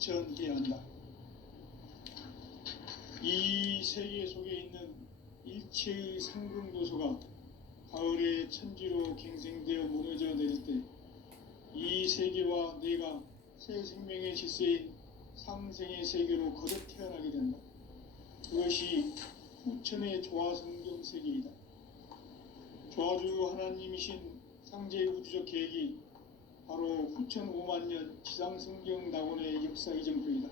실천해야 한다. 이 세계 속에 있는 일체의 상금도소가 가을의 천지로 갱생되어 무너져 내릴 때 이 세계와 내가 새 생명의 질서인 상생의 세계로 거듭 태어나게 된다. 그것이 후천의 조화성경 세계이다. 조화주 하나님이신 상제의 우주적 계획이 바로 후천 5만년 지상성경 낙원의 역사 이정표이다.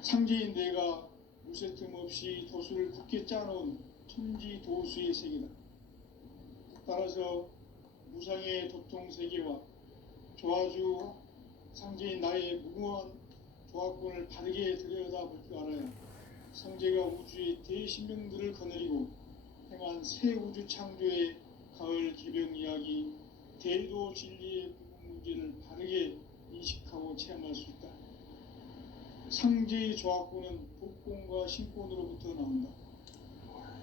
상제인 내가 무쇠 틈 없이 도수를 굳게 짜놓은 천지도수의 세계다. 따라서 무상의 도통세계와 조화주 상제인 나의 무궁한 조화권을 바르게 들여다볼 줄 알아야 상제가 우주의 대신명들을 거느리고 행한 새 우주 창조의 가을 개병 이야기, 대도 진리의 문제를 바르게 인식하고 체험할 수 있다. 상제의 조화권은 복권과 신권으로부터 나온다.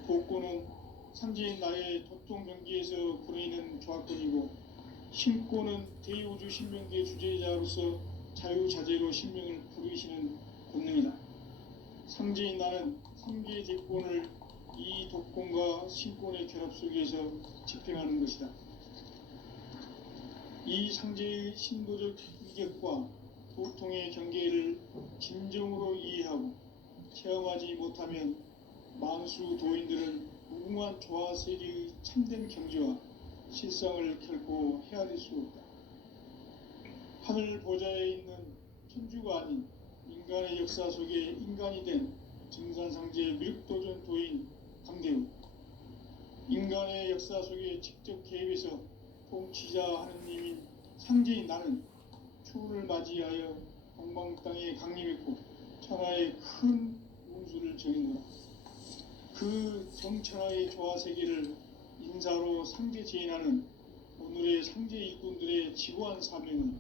복권은 상제인 나의 도통 경기에서 불어있는 조화권이고, 신권은 대우주 신명계의 주제자로서 자유자재로 신명을 부르시는 본능이다. 상제인 나는 상계의 대권을 이 독권과 신권의 결합 속에서 집행하는 것이다. 이 상제의 신도적 이격과 도통의 경계를 진정으로 이해하고 체험하지 못하면 만수 도인들은 무궁한 조화세계의 참된 경지와 실상을 결코 헤아릴 수 없다. 하늘 보좌에 있는 천주가 아닌 인간의 역사 속에 인간이 된 증산상제 미륵도전 도인 강대우, 인간의 역사 속에 직접 개입해서 통치자 하느님인 상제인 나는 추운을 맞이하여 동방 땅에 강림했고 천하의 큰 운수를 정했노라. 그 정천하의 조화세계를 인사로 상제 제인하는 오늘의 상제 일꾼들의 지고한 사명은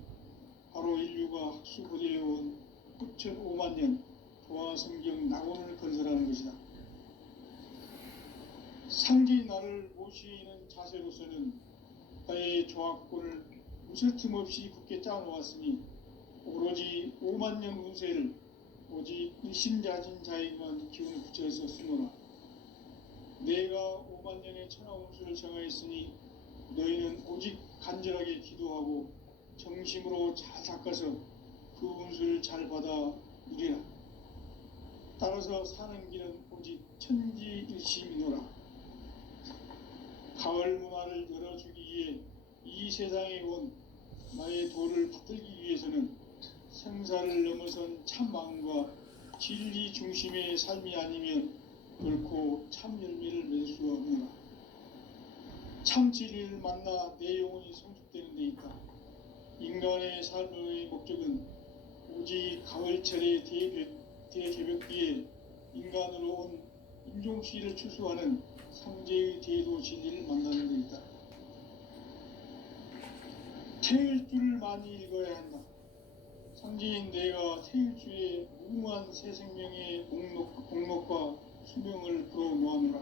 바로 인류가 학수고대해온 후천 5만년 조화성경 낙원을 건설하는 것이다. 상제인 나를 모시는 자세로서는 나의 조화권을 무쇠 틈 없이 굳게 짜놓았으니 오로지 5만년 운세를 오직 일심자진 자에게만 기운을 붙여서 쓰노라. 내가 5만년의 천하운수를 정하였으니 너희는 오직 간절하게 기도하고 정심으로 잘 닦아서 그 운수를 잘 받아 누리라. 따라서 사는 길은 오직 천지일심이노라. 가을 문화를 열어주기 위해 이 세상에 온 나의 도를 받들기 위해서는 생사를 넘어선 참 마음과 진리 중심의 삶이 아니면 결코 참 열매를 맺을 수가 없노라. 참 진리를 만나 내 영혼이 성숙되는 데 있다. 인간의 삶의 목적은 오직 가을철의 대개벽기에 인간으로 온 인종시를 추수하는 상제의 대도 진리를 만나는 데 있다. 태일주를 많이 읽어야 한다. 상제인 내가 태일주의 무궁한 새 생명의 목록과 수명을 풀어놓아노라.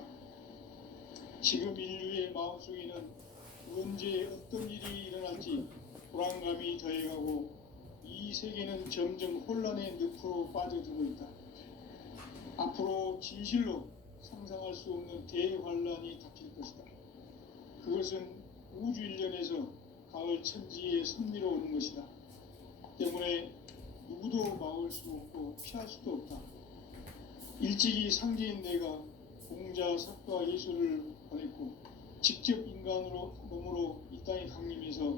지금 인류의 마음속에는 언제 어떤 일이 일어날지 불안감이 더해가고 이 세계는 점점 혼란의 늪으로 빠져들고 있다. 앞으로 진실로 상상할 수 없는 대환란이 닥칠 것이다. 그것은 우주 일련에서 가을 천지의 섭리로 오는 것이다. 때문에 누구도 막을 수 없고 피할 수도 없다. 일찍이 상제인 내가 공자, 석가, 예술을 보냈고 직접 인간으로 몸으로 이 땅에 강림해서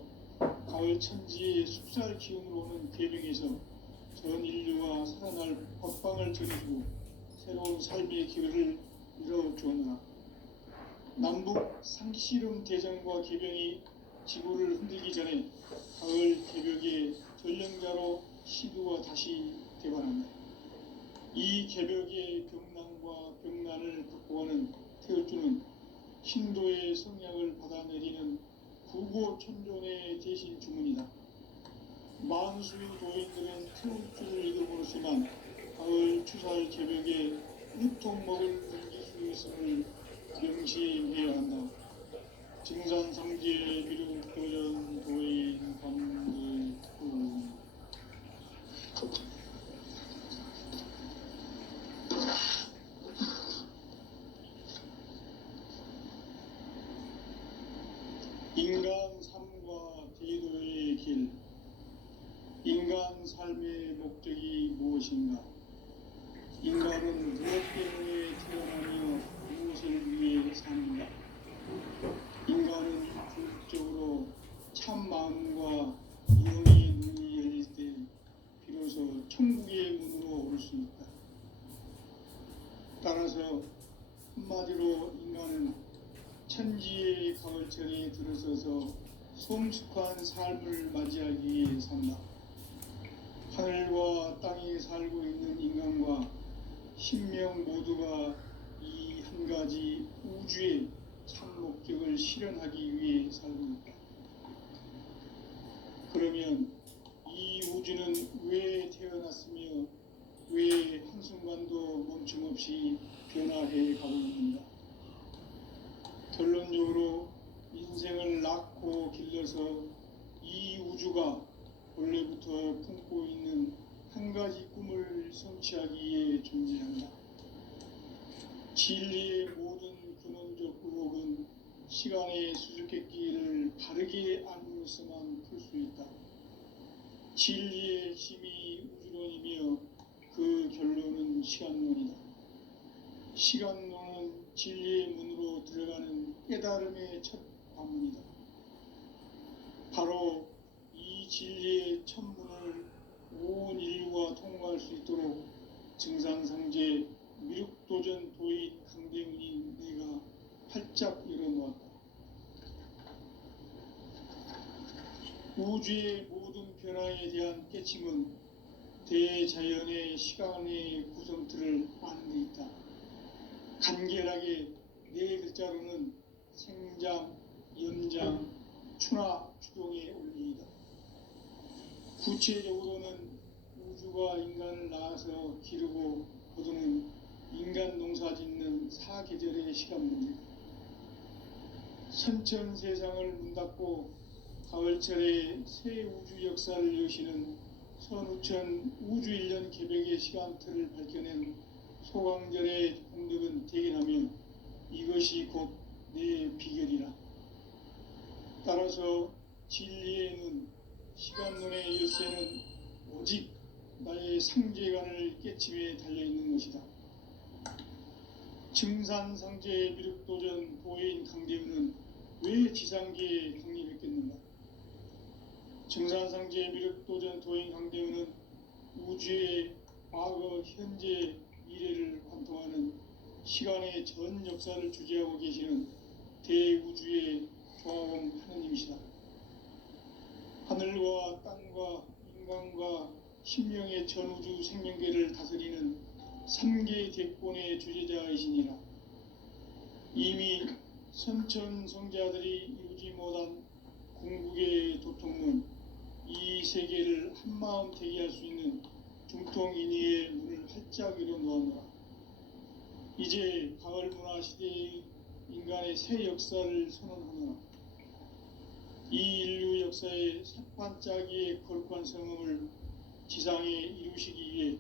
가을 천지의 숲살 기운으로 오는 계명에서 전 인류와 살아날 법방을 전해주고 새로운 삶의 기회를 이뤄주었노라. 남북 상씨름 대전과 개병이 지구를 흔들기 전에 가을 개벽의 전령자로 시두가 다시 되관한다. 이 개벽의 병난과 병난을 극복하는 태을주는 신도의 성약을 받아내리는 구고천존의 대신 주문이다. 만수 도인들은 태울주를 읽어보았지만 가을 추살 개벽에 유통 먹을 분기수 있음을 명시해야 한다. 증산상제 미륵도전 도인 관들 삶의 목적이 무엇인가? 인간은 무엇 때문에 태어나며 무엇을 위해 사는가? 인간은 궁극적으로 참 마음과 영의 눈이 열릴 때 비로소 천국의 문으로 올 수 있다. 따라서 한마디로 인간은 천지의 가을철에 들어서서 성숙한 삶을 맞이하기 위해 산다. 하늘과 땅에 살고 있는 인간과 신명 모두가 이 한 가지 우주의 참 목적을 실현하기 위해 살고 있다. 그러면 이 우주는 왜 태어났으며 왜 한순간도 멈춤없이 변화해 가고 있는가? 결론적으로 인생을 낳고 길러서 이 우주가 원래부터 품고 있는 한 가지 꿈을 성취하기 위해 존재한다. 진리의 모든 근원적 의혹은 시간의 수수께끼를 바르게 알므로서만 풀 수 있다. 진리의 힘이 우주론이며 그 결론은 시간론이다. 시간론은 진리의 문으로 들어가는 깨달음의 첫 관문이다. 바로 이 진리의 첫 문을 온 인류가 통과할 수 있도록 증산상제 미륵도전 도인 강대훈인 내가 활짝 열어놓았다. 우주의 모든 변화에 대한 깨침은 대자연의 시간의 구성틀을 아는 데 있다. 간결하게 네 글자로는 생장, 연장, 추나 추동의 원리이다. 구체적으로는 우주가 인간을 낳아서 기르고 거두는 인간 농사 짓는 사계절의 시간 문제. 선천 세상을 문 닫고 가을철에 새 우주 역사를 여시는 선우천 우주 1년 개백의 시간틀을 밝혀낸 소강절의 공덕은 대견하며 이것이 곧 내 비결이라. 따라서 진리의 눈, 시간론의 열쇠는 오직 나의 상제관을 깨침에 달려있는 것이다. 증산상제의 미륵도전 도인 강대훈은 왜 지상계에 강림했겠는가? 증산상제의 미륵도전 도인 강대훈은 우주의 과거, 현재, 미래를 관통하는 시간의 전 역사를 주재하고 계시는 대우주의 조화원 하느님이시다. 하늘과 땅과 인간과 신명의 전우주 생명계를 다스리는 3개 대권의 주제자이시니라. 이미 선천 성자들이 이루지 못한 궁극의 도통문, 이 세계를 한마음 대기할 수 있는 중통인의의 문을 활짝 열어놓았노라. 이제 가을 문화 시대의 인간의 새 역사를 선언하노라. 이 인류 역사의 새반짝이의 거룩한 성음을 지상에 이루시기 위해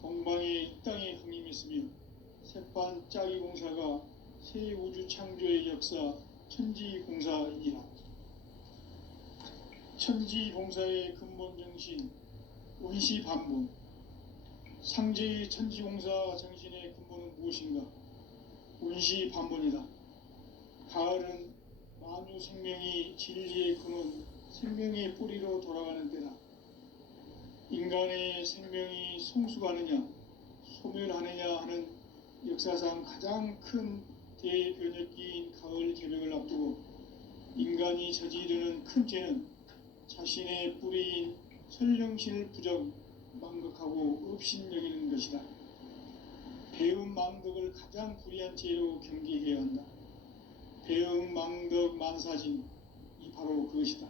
동방에 이 땅에 강림했으며 새반짝이 공사가 새 우주 창조의 역사 천지공사이니라. 천지공사의 근본 정신 원시반본. 상제의 천지공사 정신의 근본은 무엇인가? 원시반본이다. 가을은 만유 생명이 진리의 근원, 생명의 뿌리로 돌아가는 때다. 인간의 생명이 성숙하느냐, 소멸하느냐 하는 역사상 가장 큰 대변혁기인 가을 개벽을 앞두고 인간이 저지르는 큰 죄는 자신의 뿌리인 설령신을 부정, 망극하고 업신여기는 것이다. 배움 망덕을 가장 불의한 죄로 경계해야 한다. 배움 망덕 만사진, 이 바로 그것이다.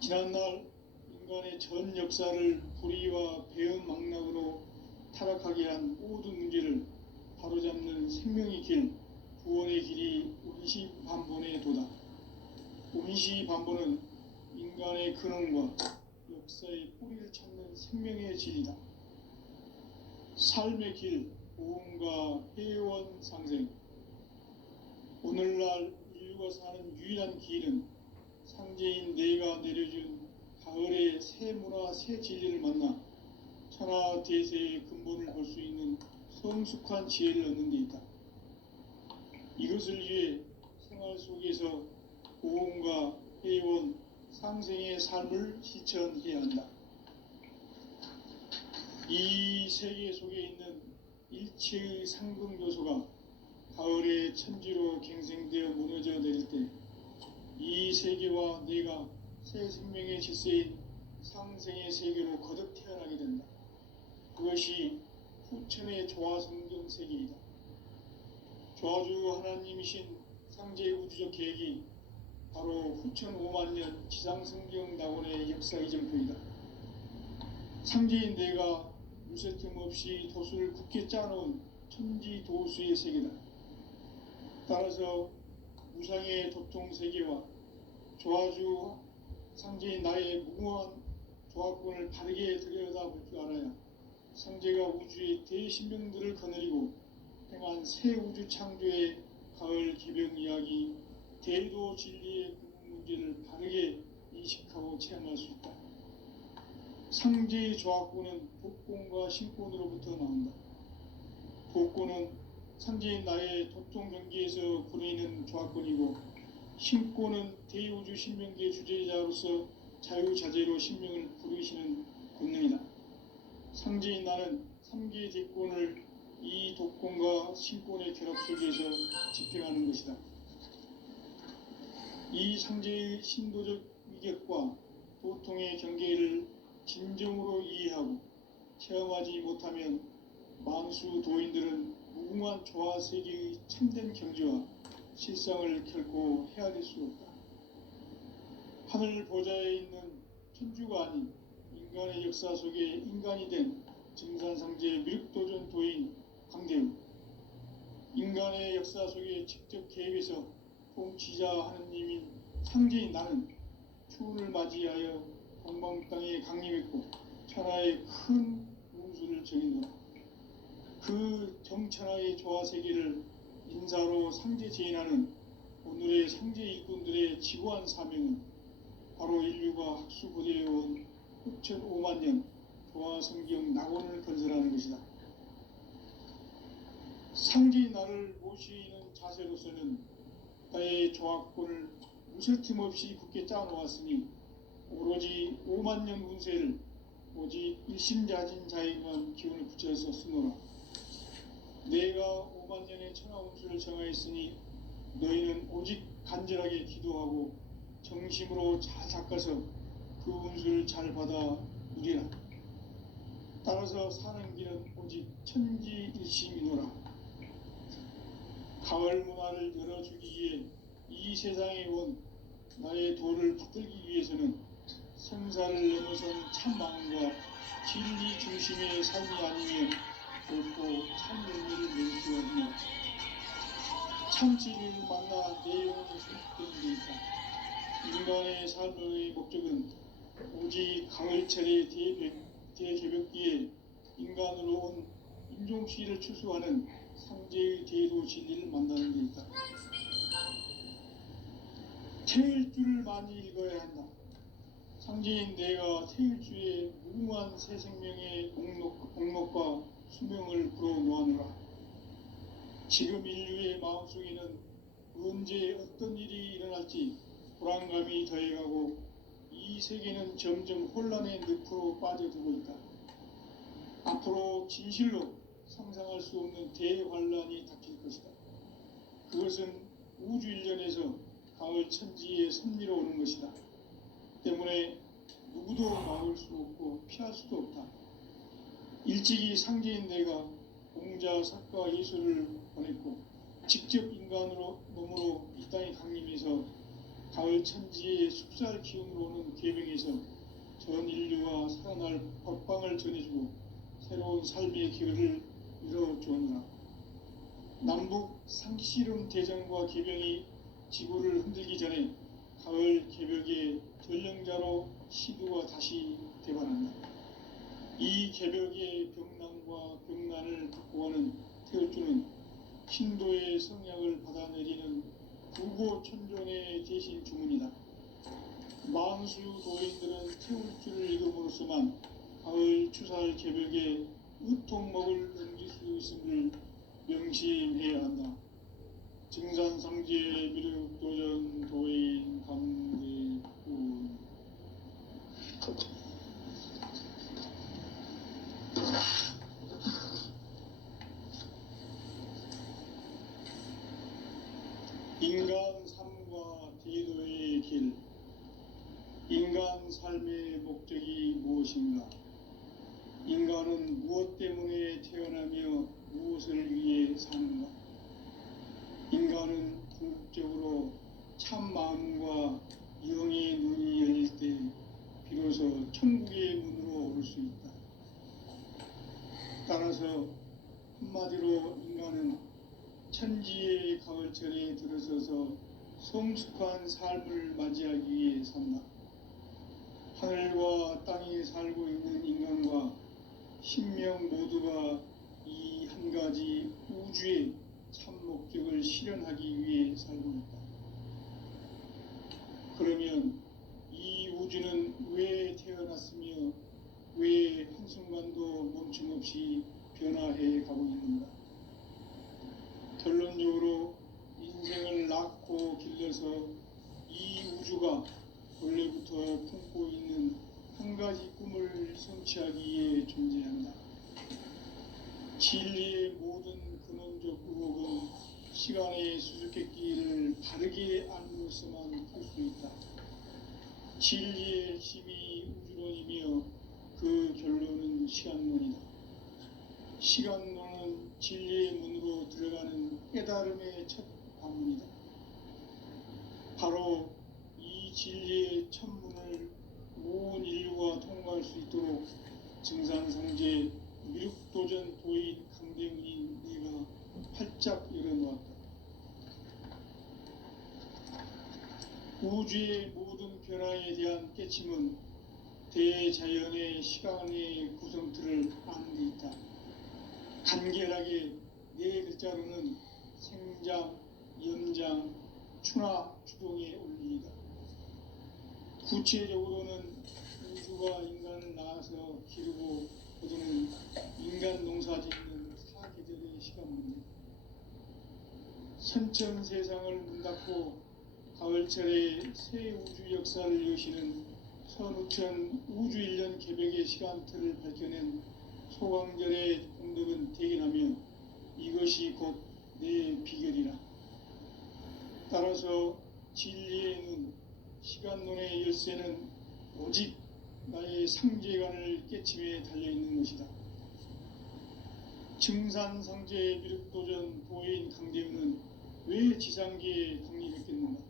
지난날 인간의 전 역사를 불의와 배움 망락으로 타락하게 한 모든 문제를 바로잡는 생명의 길, 구원의 길이 원시반본의 도다. 원시반본은 인간의 근원과 역사의 뿌리를 찾는 생명의 진리다. 삶의 길, 보험과 회원 상생. 오늘날 인류가 사는 유일한 길은 상제인 내가 내려준 가을의 새 문화, 새 진리를 만나 천하 대세의 근본을 볼 수 있는 성숙한 지혜를 얻는 데 있다. 이것을 위해 생활 속에서 고온과 해온 상생의 삶을 실천해야 한다. 이 세계 속에 있는 일체의 상극 요소가 가을의 천지로 갱생되어 무너져 내릴 때 이 세계와 내가 새 생명의 질서인 상생의 세계로 거듭 태어나게 된다. 그것이 후천의 조화성경 세계이다. 조화주 하나님이신 상제의 우주적 계획이 바로 후천 5만 년 지상성경 낙원의 역사 이정표이다. 상제인 내가 무쇠틈 없이 도수를 굳게 짜놓은 천지 도수의 세계다. 따라서 무상의 도통 세계와 조화주 상제인 나의 무궁한 조화권을 바르게 들여다볼 줄 알아야 상제가 우주의 대신명들을 거느리고 행한 새 우주 창조의 가을 개병 이야기, 대도 진리의 궁극 문제를 바르게 인식하고 체험할 수 있다. 상제의 조화권은 복권과 신권으로부터 나온다. 복권은 상제인 나의 도통 경계에서 부르이는 조화권이고, 신권은 대우주 신명기의 주제자로서 자유자재로 신명을 부르시는 권능이다. 상제인 나는 3개의 대권을 이 독권과 신권의 결합 속에서 집행하는 것이다. 이 상제의 신도적 위격과 도통의 경계를 진정으로 이해하고 체험하지 못하면 만수 도인들은 무궁한 조화 세계의 참된 경지와 실상을 결코 헤아릴 수 없다. 하늘 보좌에 있는 천주가 아닌 인간의 역사 속에 인간이 된 증산상제 미륵도전 도인 강대우, 인간의 역사 속에 직접 개입해서 통치자 하느님인 상제인 나는 추운을 맞이하여 동방 땅에 강림했고 천하의 큰 운수를 정인노라. 그 정천하의 조화 세계를 인사로 상제 제인하는 오늘의 상제 일꾼들의 지구한 사명은 바로 인류가 학수고대해온 후천 5만 년 조화 성경 낙원을 건설하는 것이다. 상제인 나를 모시는 자세로서는 나의 조화권을 무쇠틈 없이 굳게 짜놓았으니 오로지 5만 년 운세를 오직 일심자진 자에게만 기운을 붙여서 쓰노라. 내가 5만 년의 천하 운수를 정하였으니 너희는 오직 간절하게 기도하고 정심으로 잘 닦아서 그 운수를 잘 받아 누리라. 따라서 사는 길은 오직 천지일심이노라. 가을 문화를 열어주기 위해 이 세상에 온 나의 도를 붙들기 위해서는 생사를 넘어선 참마음과 진리 중심의 삶이 아니면 결코 참 의미를 낼 수 없는 참 진리를 만나 내 영혼이 성숙되는 데 있다. 인간의 삶의 목적은 오직 가을철의 대개벽기에 인간으로 온 인종시를 추수하는 상제의 대도 진리를 만나는 데 있다. 태일주를 많이 읽어야 한다. 상제인 내가 태일주의 무궁한 새 생명의 공목과 수명을 불어놓아노라. 지금 인류의 마음속에는 언제 어떤 일이 일어날지 불안감이 더해가고 이 세계는 점점 혼란의 늪으로 빠져들고 있다. 앞으로 진실로 상상할 수 없는 대환란이 닥칠 것이다. 그것은 우주 일련에서 가을 천지의 섭리로 오는 것이다. 때문에 누구도 막을 수 없고 피할 수도 없다. 일찍이 상제인 내가 공자, 사과, 예술을 보냈고 직접 인간으로 몸으로 이 땅에 강림해서 가을 천지의 숙살 기운으로 오는 계명에서 전 인류와 살아날 법방을 전해주고 새로운 삶의 기회를 이뤄주었노라. 남북 상씨름 대전과 개병이 지구를 흔들기 전에 가을 개벽의 전령자로 시두가 다시 대반한다. 이 개벽의 병난과 병난을 극복하는 태울주는 신도의 성약을 받아내리는 구고천존의 대신 주문이다. 만수 도인들은 태울 줄을 읽음으로써만 가을 추살 개벽에 으통먹을 넘길 수 있음을 명심해야 한다. 증산상제 미륵도전 도인 강대훈. 인간 삶과 제도의 길. 인간 삶의 목적이 무엇인가? 인간은 무엇 때문에 태어나며 무엇을 위해 사는가? 인간은 궁극적으로 참 마음과 영의 눈이 열릴 때 비로소 천국의 문으로 올 수 있다. 따라서 한마디로 인간은 천지의 가을철에 들어서서 성숙한 삶을 맞이하기 위해 산다. 하늘과 땅에 살고 있는 인간과 신명 모두가 이 한 가지 우주의 참 목적을 실현하기 위해 살고 있다. 그러면 이 우주는 왜 태어났으며 왜 한순간도 멈춤없이 변화해 가고 있는가? 결론적으로 인생을 낳고 길러서 이 우주가 원래부터 품고 있는 한 가지 꿈을 성취하기 위해 존재한다. 진리의 모든 근원적 의혹은 시간의 수수께끼를 바르게 알므로서만 풀 수 있다. 진리의 핵심이 우주론이며 그 결론은 시간론이다. 시간론은 진리의 문으로 들어가는 깨달음의 첫 관문이다. 바로 이 진리의 첫 문을 온 인류가 통과할 수 있도록 증산상제 미륵도전 도인 강대훈인 내가 활짝 열어놓았다. 우주의 모든 변화에 대한 깨침은 대자연의 시간의 구성틀을 아는 데 있다. 간결하게 네 글자로는 생장, 연장, 추나 추동의 원리이다. 구체적으로는 우주가 인간을 낳아서 기르고 거두는 인간 농사 짓는 사계절의 시간 문제. 선천 세상을 문 닫고 가을철에 새 우주 역사를 여시는 선우천 우주 1년 개벽의 시간틀을 밝혀낸 소강절의 공덕은 대견하며 이것이 곧 내 비결이라. 따라서 진리의 눈, 시간론의 열쇠는 오직 나의 상제관을 깨침에 달려있는 것이다. 증산상제 미륵도전 도인 강대훈은 왜 지상계에 독립했겠는가?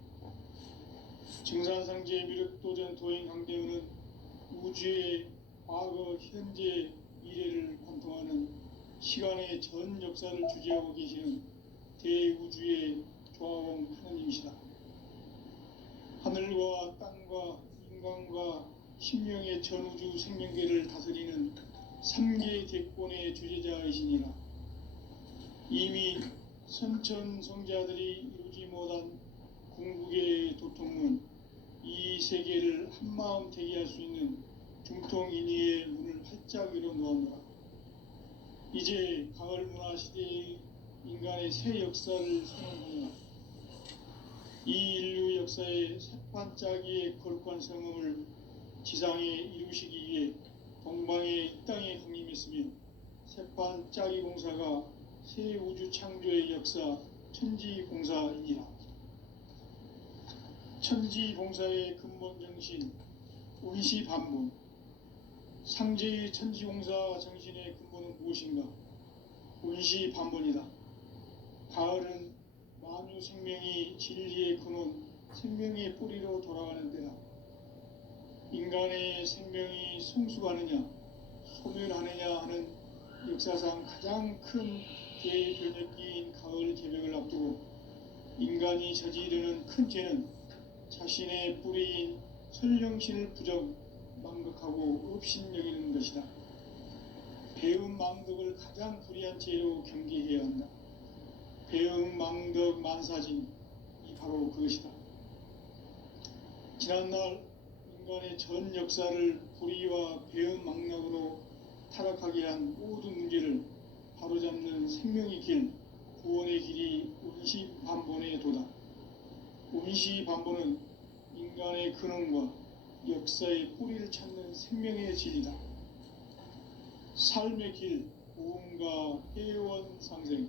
증산상제 미륵도전 도인 강대훈은 우주의 과거, 현재, 미래를 관통하는 시간의 전 역사를 주재하고 계시는 대우주의 조화원 하느님이시다. 하늘과 땅과 인간과 신명의 전우주 생명계를 다스리는 3계 대권의 주재자이시니라. 이미 선천성자들이 이루지 못한 궁극의 도통문, 이 세계를 한마음 되게 할 수 있는 중통인의의 문을 활짝 열어놓았노라. 이제 가을 문화 시대의 인간의 새 역사를 선언하노라. 이 인류 역사의 새판짜기의 거룩한 성음을 지상에 이루시기 위해 동방의 이 땅에 강림했으며 새판짜기 공사가 새 우주 창조의 역사 천지공사이니라. 천지공사의 근본 정신 운시반문. 상제의 천지공사 정신의 근본은 무엇인가? 운시반문이다. 가을은 만유 생명이 진리의 근원, 생명의 뿌리로 돌아가는 때다. 인간의 생명이 성숙하느냐, 소멸하느냐 하는 역사상 가장 큰 대변혁기인 가을 개벽을 앞두고 인간이 저지르는 큰 죄는 자신의 뿌리인 설령신을 부정, 망극하고 업신여기는 것이다. 배움 망덕을 가장 불의한 죄로 경계해야 한다. 배움 망덕 만사진이 바로 그것이다. 지난날 인간의 전 역사를 불의와 배은망락으로 타락하게 한 모든 문제를 바로잡는 생명의 길, 구원의 길이 운시반본의 도다. 운시반본은 인간의 근원과 역사의 뿌리를 찾는 생명의 진리다. 삶의 길, 보험과 회원 상생.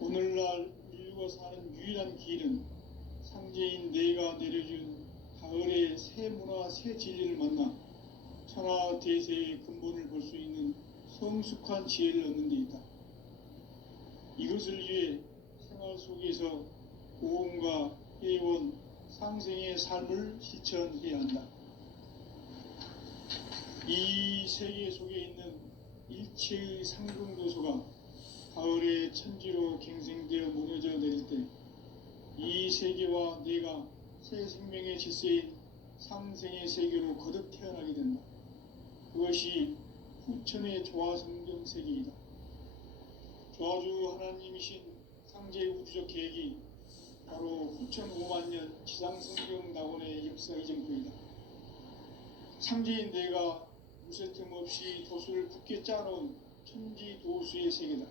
오늘날 인류가 사는 유일한 길은 상제인 내가 내려준 가을의 새 문화, 새 진리를 만나 천하 대세의 근본을 볼 수 있는 성숙한 지혜를 얻는 데 있다. 이것을 위해 생활 속에서 보험과 회원, 상생의 삶을 실천해야 한다. 이 세계 속에 있는 일체의 상승도소가 가을의 천지로 갱생되어 무너져 내릴 때 이 세계와 내가 새 생명의 질서인 상생의 세계로 거듭 태어나게 된다. 그것이 후천의 조화성경 세계이다. 조화주 하나님이신 상제 우주적 계획이 바로 후천 5만 년 지상성경 낙원의 역사 이전부이다. 상제인 내가 무쇠 틈 없이 도수를 굳게 짜놓은 천지 도수의 세계다.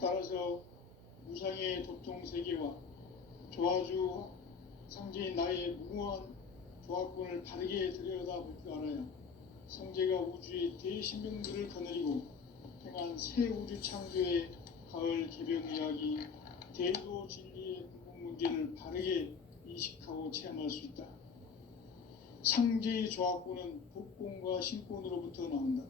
따라서 무상의 도통 세계와 조화주 상제인 나의 무궁한 조화권을 바르게 들여다볼 줄 알아야 성제가 우주의 대신명들을 거느리고 행한 새 우주 창조의 가을 개벽 이야기, 대도 진리의 궁극 문제를 바르게 인식하고 체험할 수 있다. 상제의 조화권은 복권과 신권으로부터 나온다.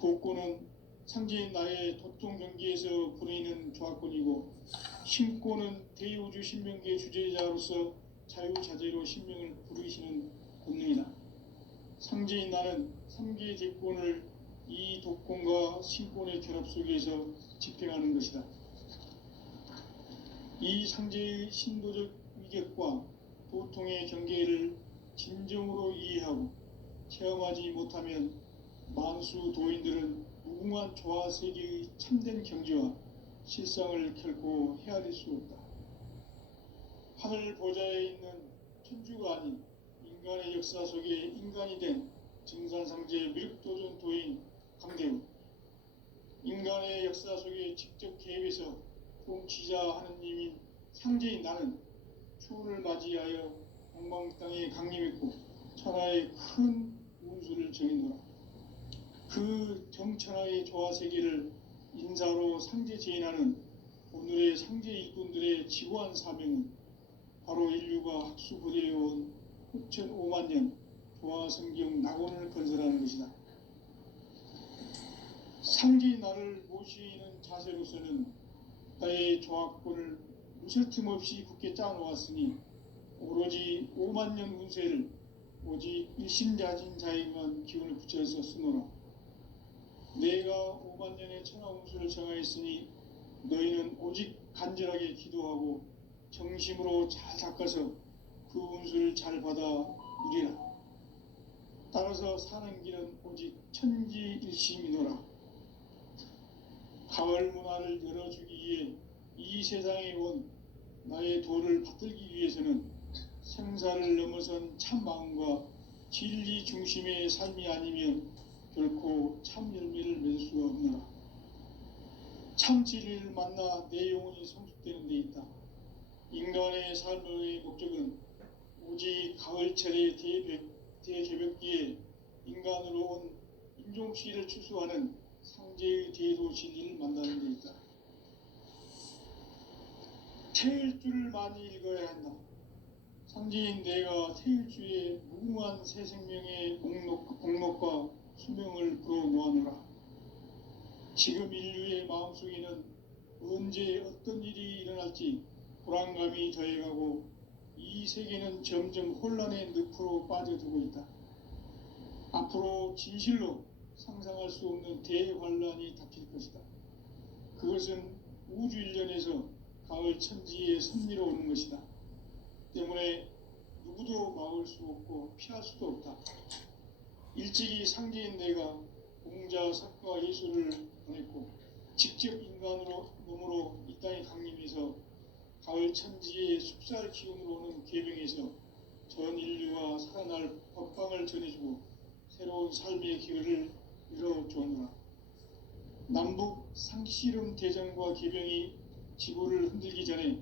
복권은 상제인 나의 도통 경계에서 부르는 조화권이고, 신권은 대우주 신명계의 주제자로서 자유자재로 신명을 부르시는 권능이다. 상제인 나는 3개의 대권을 이 독권과 신권의 결합 속에서 집행하는 것이다. 이 상제의 신도적 위격과 도통의 경계를 진정으로 이해하고 체험하지 못하면 만수 도인들은 무궁한 조화 세계의 참된 경지와 실상을 결코 헤아릴 수 없다. 하늘 보좌에 있는 천주가 아닌 인간의 역사 속에 인간이 된 증산상제 미륵도전 도인 강대우, 인간의 역사 속에 직접 개입해서 통치자 하느님인 상제인 나는 추운을 맞이하여 동방 땅에 강림했고 천하의 큰 운수를 정해놓아 그 정천하의 조화 세계를 인사로 상제 제인하는 오늘의 상제 일꾼들의 지고한 사명은 바로 인류가 학수부대해온 후천 5만 년 조화 성경 낙원을 건설하는 것이다. 상제인 나를 모시는 자세로서는 나의 조화권을 무쇠 틈 없이 굳게 짜놓았으니 오로지 5만 년 운세를 오직 일심자진 자에게만 기운을 붙여서 쓰노라. 내가 5만 년의 천하 운수를 정하였으니 너희는 오직 간절하게 기도하고 정심으로 잘 닦아서 그 운수를 잘 받아 누리라. 따라서 사는 길은 오직 천지일심이노라. 가을 문화를 열어주기 위해 이 세상에 온 나의 도를 받들기 위해서는 생사를 넘어선 참 마음과 진리 중심의 삶이 아니면 결코 참 열매를 맺을 수가 없노라. 참 진리를 만나 내 영혼이 성숙되는 데 있다. 인간의 삶의 목적은 오직 가을철의 대개벽기에 인간으로 온 인종시를 추수하는 상제의 대도 진리를 만나는 데 있다. 태일주를 많이 읽어야 한다. 상제인 내가 태일주의 무궁한 새 생명의 목록과 수명을 불어놓아노라. 지금 인류의 마음속에는 언제 어떤 일이 일어날지 불안감이 더해가고 이 세계는 점점 혼란의 늪으로 빠져들고 있다. 앞으로 진실로 상상할 수 없는 대환란이 닥칠 것이다. 그것은 우주 일련에서 가을 천지의 섭리로 오는 것이다. 때문에 누구도 막을 수 없고 피할 수도 없다. 일찍이 상제인 내가 공자, 석가, 예수를 보냈고 직접 인간으로 몸으로 이 땅에 강림해서 가을 천지의 숲살 기운으로 오는 계병에서 전 인류와 살아날 법방을 전해주고 새로운 삶의 기회를 열어주었노라. 남북 상씨름 대전과 개병이 지구를 흔들기 전에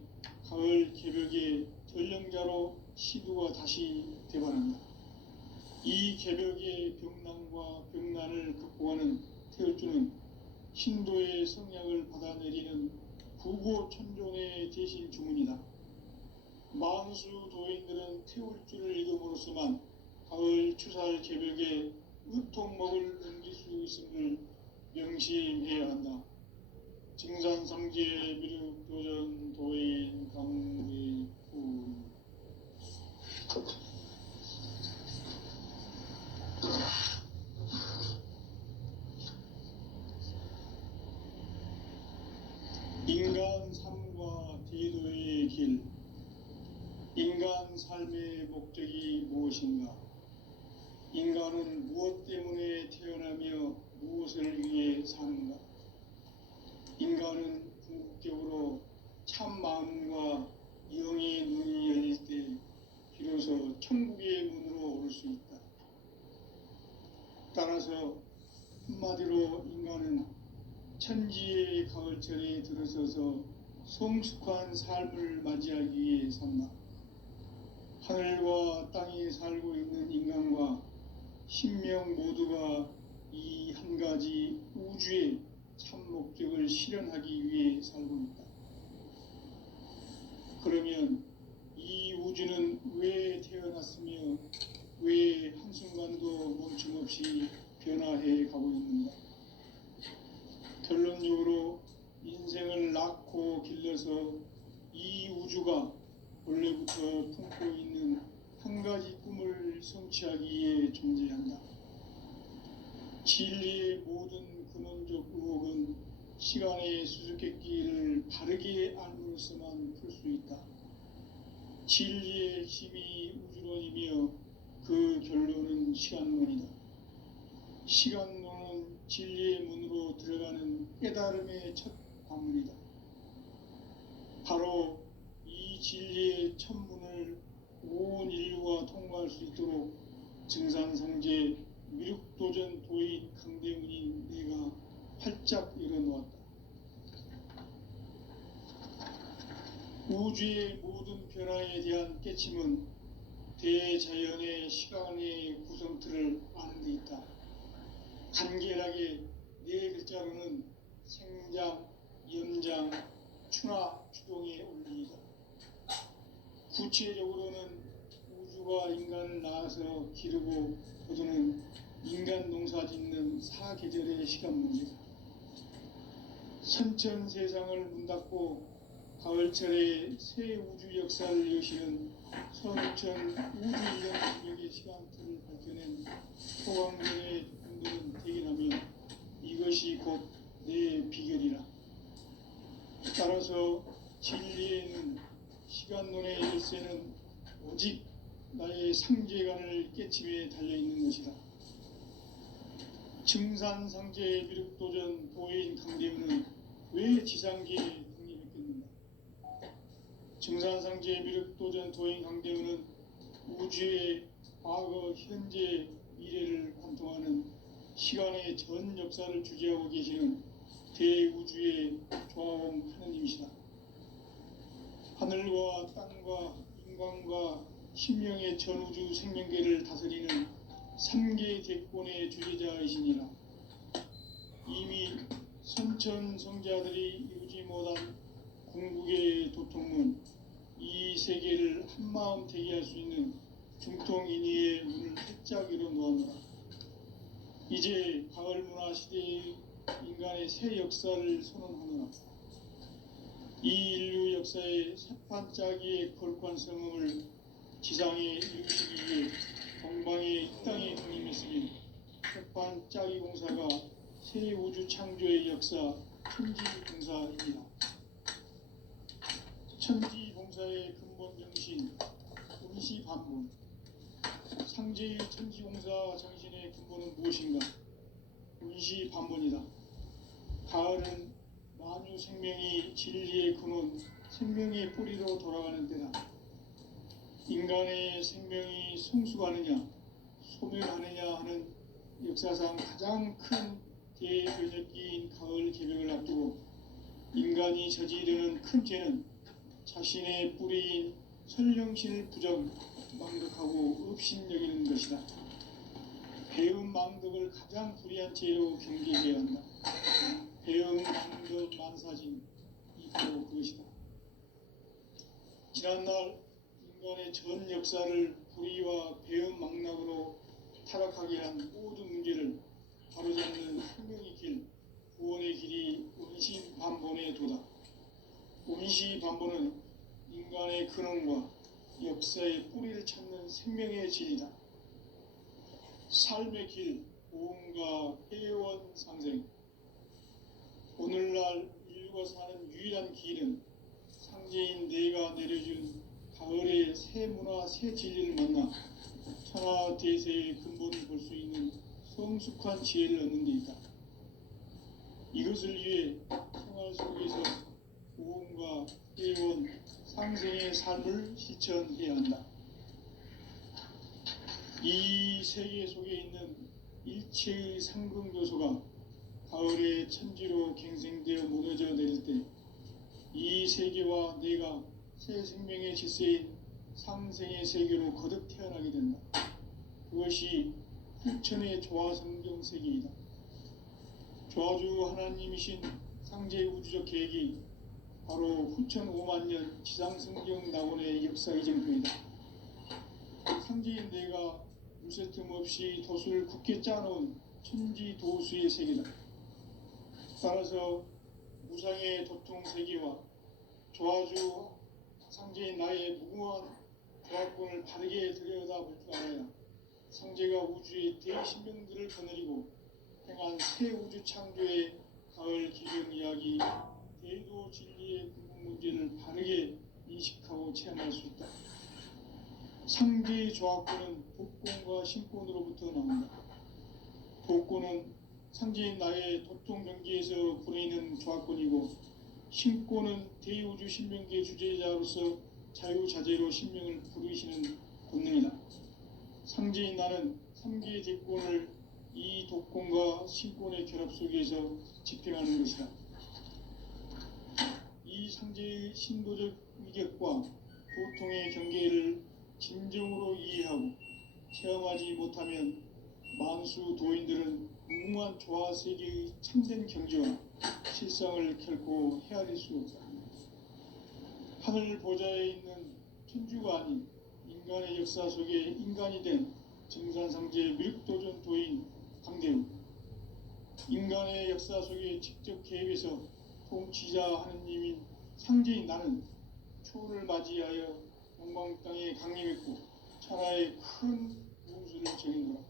가을 개벽의 전령자로 시두가 다시 되반한다. 이 개벽의 병난과 병난을 극복하는 태울주는 신도의 성약을 받아내리는 구고천존의 대신 주문이다. 만수 도인들은 태울주를 읽음으로써만 가을 추살 개벽에 의통목을 넘길 수 있음을 명심해야 한다. 증산상제 미륵도전 도인 강리훈. 인간 삶과 대도의 길. 인간 삶의 목적이 무엇인가? 인간은 무엇 때문에 태어나며 무엇을 위해 사는가? 인간은 궁극적으로 참 마음과 영의 눈이 열릴 때 비로소 천국의 문으로 오를 수 있다. 따라서 한마디로 인간은 천지의 가을철에 들어서서 성숙한 삶을 맞이하기 위해 산다. 하늘과 땅에 살고 있는 인간과 신명 모두가 이 한 가지 우주의 참 목적을 실현하기 위해 살고 있다. 그러면 이 우주는 왜 태어났으며 왜 한순간도 멈춤 없이 변화해 가고 있는가? 결론적으로 인생을 낳고 길러서 이 우주가 원래부터 품고 있는 한 가지 꿈을 성취하기 위해 존재한다. 진리의 모든 근원적 의혹은 시간의 수수께끼를 바르게 알므로서만 풀 수 있다. 진리의 핵심이 우주론이며 그 결론은 시간론이다. 시간론은 진리의 문으로 들어가는 깨달음의 첫 관문이다. 바로 이 진리의 첫 문을 온 인류가 통과할 수 있도록 증산상제 미륵도전 도인 강대문인 내가 활짝 열어놓았다. 우주의 모든 변화에 대한 깨침은 대자연의 시간의 구성틀을 아는 데 있다. 간결하게 네 글자로는 생장, 염장, 추나 추동의 원리이다. 구체적으로는 우주가 인간을 낳아서 기르고 거두는 인간 농사 짓는 사계절의 시간 문제다. 선천 세상을 문 닫고 가을철에 새 우주 역사를 여시는 선천 우주일년 공백의 시간틀을 밝혀낸 소강전의 분들은 대견하며 이것이 곧 내 비결이라. 따라서 진리에는 시간론의 열쇠는 오직 나의 상제관을 깨침에 달려있는 것이다. 증산상제 미륵도전 도인 강대문은 왜 지상계에 독립했겠는가? 증산상제 미륵도전 도인 강대문은 우주의 과거, 현재, 미래를 관통하는 시간의 전 역사를 주재하고 계시는 대우주의 조화원 하느님이시다. 하늘과 땅과 인간과 신명의 전우주 생명계를 다스리는 3개 대권의 주제자이시니라. 이미 선천성자들이 이루지 못한 궁극의 도통문, 이 세계를 한마음 되게 할 수 있는 중통인의의 문을 활짝 열어놓았노라. 이제 가을 문화 시대의 인간의 새 역사를 선언하노라. 이 인류 역사의 새판짜기의 거룩한 성음을 지상에 이루시기 위해 동방에 이 땅에 독립했으니 새판짜기 공사가 새 우주 창조의 역사 천지봉사입니다. 천지봉사의 근본 정신 운시반문. 상제의 천지봉사 정신의 근본은 무엇인가? 운시반문이다. 가을은 만유 생명이 진리의 근원, 생명의 뿌리로 돌아가는 때다. 인간의 생명이 성숙하느냐 소멸하느냐 하는 역사상 가장 큰 대변혁기인 가을 개벽을 앞두고 인간이 저지르는 큰 죄는 자신의 뿌리인 선령신을 부정 망덕하고 업신여기는 것이다. 배음 망덕을 가장 불의한 죄로 경계해야 한다. 배음 망덕 만사진 이고 그것이다. 지난날 인간의 전 역사를 불의와 배음 망락으로 타락하게 한 모든 문제를 바로잡는 생명의 길, 구원의 길이 운시반본의 도다. 운시반본은 인간의 근원과 역사의 뿌리를 찾는 생명의 진리다. 삶의 길, 보험과 회원 상생. 오늘날 인류가 사는 유일한 길은 상제인 내가 내려준 가을의 새 문화, 새 진리를 만나 천하 대세의 근본을 볼 수 있는 성숙한 지혜를 얻는 데 있다. 이것을 위해 생활 속에서 보험과 회원, 상생의 삶을 실천해야 한다. 이 세계 속에 있는 일체의 상금 요소가 가을의 천지로 갱생되어 무너져 내릴 때 이 세계와 내가 새 생명의 질서인 상생의 세계로 거듭 태어나게 된다. 그것이 후천의 조화성경 세계이다. 조화주 하나님이신 상제 우주적 계획이 바로 후천 5만년 지상성경 낙원의 역사 이정표이다. 상제인 내가 무쇠 틈 없이 도수를 굳게 짜놓은 천지 도수의 세계다. 따라서 무상의 도통 세계와 조화주 상제인 나의 무궁한 조합권을 바르게 들여다볼 줄 알아야 상제가 우주의 대신명들을 거느리고 행한 새 우주 창조의 가을 기경 이야기, 대도 진리의 근본 문제를 바르게 인식하고 체험할 수 있다. 상제의 조합권은 복권과 신권으로부터 나온다. 복권은 상제인 나의 도통 경계에서 부르는 조합권이고, 신권은 대우주 신명계 주제자로서 자유자재로 신명을 부르시는 본능이다. 상제인 나는 3개의 대권을 이 독권과 신권의 결합 속에서 집행하는 것이다. 이 상제의 신도적 위격과 도통의 경계를 진정으로 이해하고 체험하지 못하면 만수 도인들은 무궁한 조화 세계의 참된 경지와 실상을 결코 헤아릴 수 없다. 하늘 보좌에 있는 천주가 아닌 인간의 역사 속에 인간이 된 정산상제 밀도전 도인 강대우, 인간의 역사 속에 직접 개입해서 통치자 하느님인 상제인 나는 초를 맞이하여 영광 땅에 강림했고 천하의 큰 무술을 정인노라.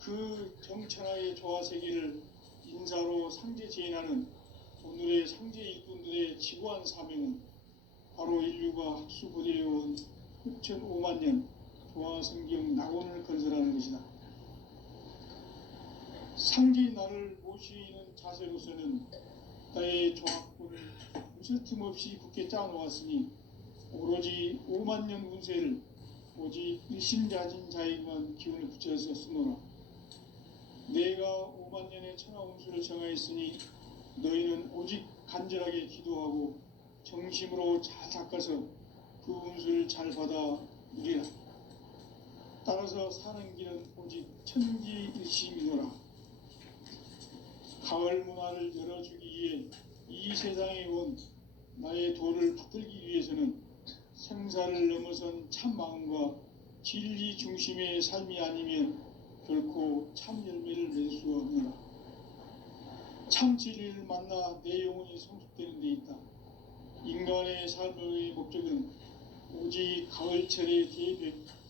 그 정천하의 조화 세계를 인사로 상제 제인하는 오늘의 상제 일꾼들의 지고한 사명은 바로 인류가 학수부대해온 후천 5만년 조화성경 낙원을 건설하는 것이다. 상제인 나를 모시는 자세로서는 나의 조합권을 무쇠 틈 없이 굳게 짜놓았으니 오로지 5만년 운세를 오직 일심자진 자에게만 기운을 붙여서 쓰노라. 내가 5만년의 천하 운수를 정하였으니 너희는 오직 간절하게 기도하고 정심으로 잘 닦아서 그 운수를 잘 받아 누리라. 따라서 사는 길은 오직 천지일심이노라. 가을 문화를 열어주기 위해 이 세상에 온 나의 도를 받들기 위해서는 생사를 넘어선 참 마음과 진리 중심의 삶이 아니면 결코 참 열매를 맺을 수가 없노라. 참 진리를 만나 내 영혼이 성숙되는 데 있다. 인간의 삶의 목적은 오직 가을철의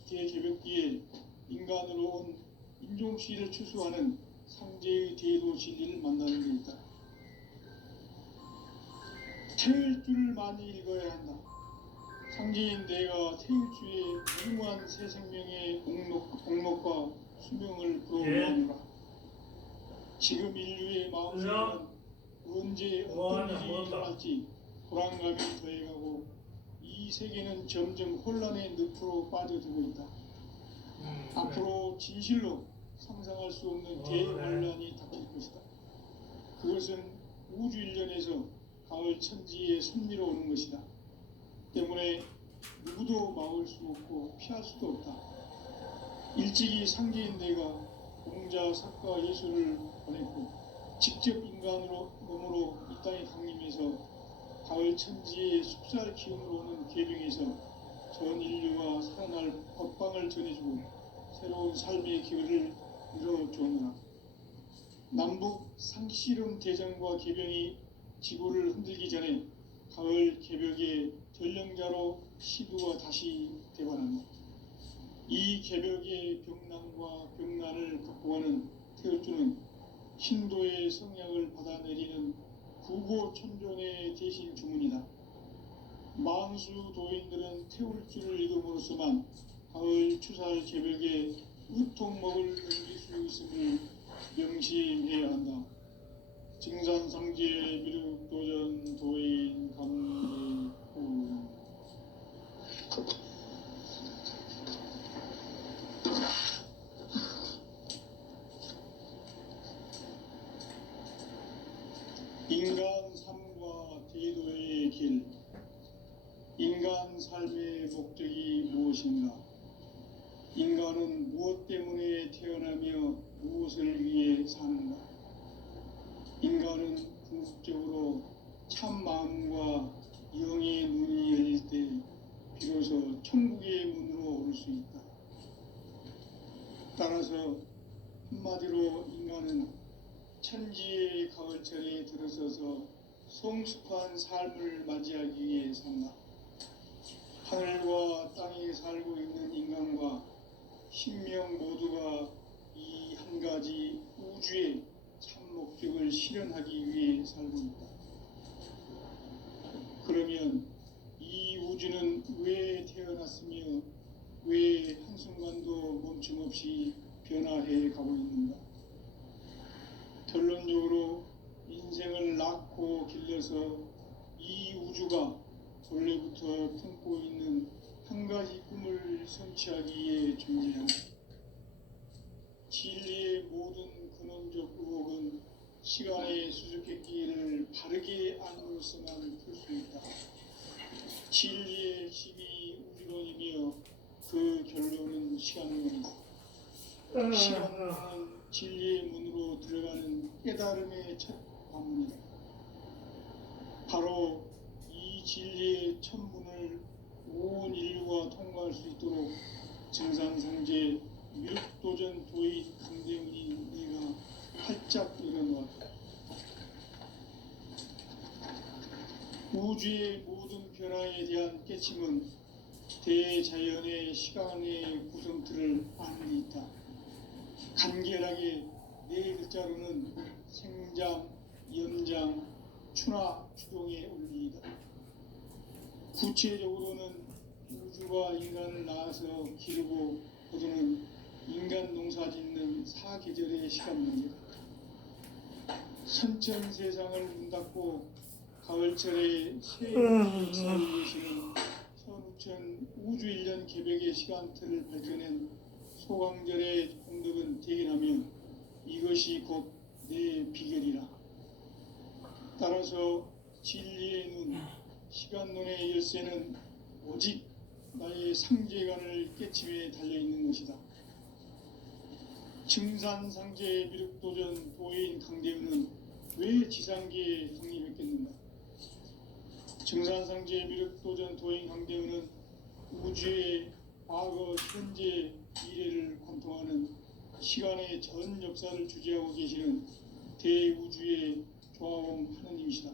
대개벽기에 인간으로 온 인종씨를 추수하는 상제의 대도 진리를 만나는 데 있다. 태일 줄을 많이 읽어야 한다. 상제인 내가 태일주의 무궁한 새 생명의 공목과 수명을 부러워하노라. 지금 인류의 마음속에는 언제 어떤 일이 일어날지 불안감이 더해가고 이 세계는 점점 혼란의 늪으로 빠져들고 있다. 앞으로 진실로 상상할 수 없는 대환란이 닥칠 것이다. 그것은 우주 일련에서 가을 천지의 섭리로 오는 것이다. 때문에 누구도 막을 수 없고 피할 수도 없다. 일찍이 상제인 내가 공자, 사과, 예술을 보냈고 직접 인간으로 몸으로 이 땅에 강림해서 가을 천지의 숲살 기운으로 오는 계병에서 전 인류가 살아날 법방을 전해주고 새로운 삶의 기회를 이뤄주었노라. 남북 상씨름 대장과 계병이 지구를 흔들기 전에 가을 개벽의 전령자로 시두가 다시 되관한다. 이 개벽의 병난과 병난을 극복하는 태울주는 신도의 성약을 받아내리는 구고천존의 대신 주문이다. 만수 도인들은 태울주를 이름으로서만 가을 추살 개벽에 으통먹을 넘길 수 있음을 명심해야 한다. 증산상제 미륵도전 도인 감리구. 인간 삶과 대도의 길. 인간 삶의 목적이 무엇인가? 인간은 무엇 때문에 태어나며 무엇을 위해 사는가? 인간은 궁극적으로 참 마음과 영의 눈이 열릴 때 비로소 천국의 문으로 오를 수 있다. 따라서 한마디로 인간은 천지의 가을철에 들어서서 성숙한 삶을 맞이하기 위해 산다. 하늘과 땅에 살고 있는 인간과 신명 모두가 이 한 가지 우주의 참 목적을 실현하기 위해 살고 있다. 그러면 이 우주는 왜 태어났으며 왜 한순간도 멈춤없이 변화해 가고 있는가? 결론적으로 인생을 낳고 길러서 이 우주가 본래부터 품고 있는 한 가지 꿈을 성취하기 위해 존재한다. 진리의 모든 근원적 의혹은 시간의 수수께끼를 바르게 안으로서만 풀 수 있다. 진리의 힘이 우주론이며 그 결론은 시간론이다. 시간론은 진리의 문으로 들어가는 깨달음의 첫 관문이다. 바로 이 진리의 첫 문을 온 인류가 통과할 수 있도록 증산상제 미륵도전 도인 강대문인 내가 활짝 일어놓았다. 우주의 모든 변화에 대한 깨침은 대자연의 시간의 구성틀을 아는 데 있다. 간결하게 네 글자로는 생장, 연장, 추나 추동의 원리이다. 구체적으로는 우주가 인간을 낳아서 기르고 거두는 인간 농사 짓는 사계절의 시간 문제다. 선천 세상을 문 닫고 가을철에 새 우주에 살고 계시는 선우천 우주 1년 개벽의 시간틀을 밝혀낸 소강절의 공덕은 대견하며 이것이 곧 내 비결이라. 따라서 진리의 눈, 시간론의 열쇠는 오직 나의 상제관을 깨침에 달려있는 것이다. 증산상제 미륵도전 도인 강대우는 왜 지상계에 성립했겠는가? 증산상제 미륵도전 도인 강대우는 우주의 과거, 현재, 미래를 관통하는 시간의 전 역사를 주재하고 계시는 대우주의 조화원 하느님이시다.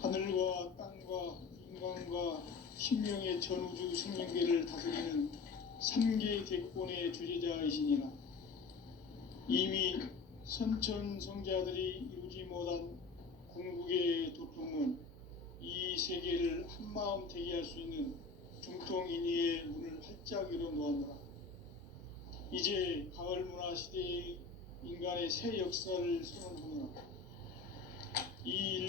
하늘과 땅과 인간과 신명의 전우주 생명계를 다스리는 3개 대권의 주제자이시니라. 이미 선천성자들이 이루지 못한 궁극의 도통은 이 세계를 한마음 대기할 수 있는 중통인의의 문을 활짝 열어놓았노라. 이제 가을 문화 시대의 인간의 새 역사를 선언하노라. 이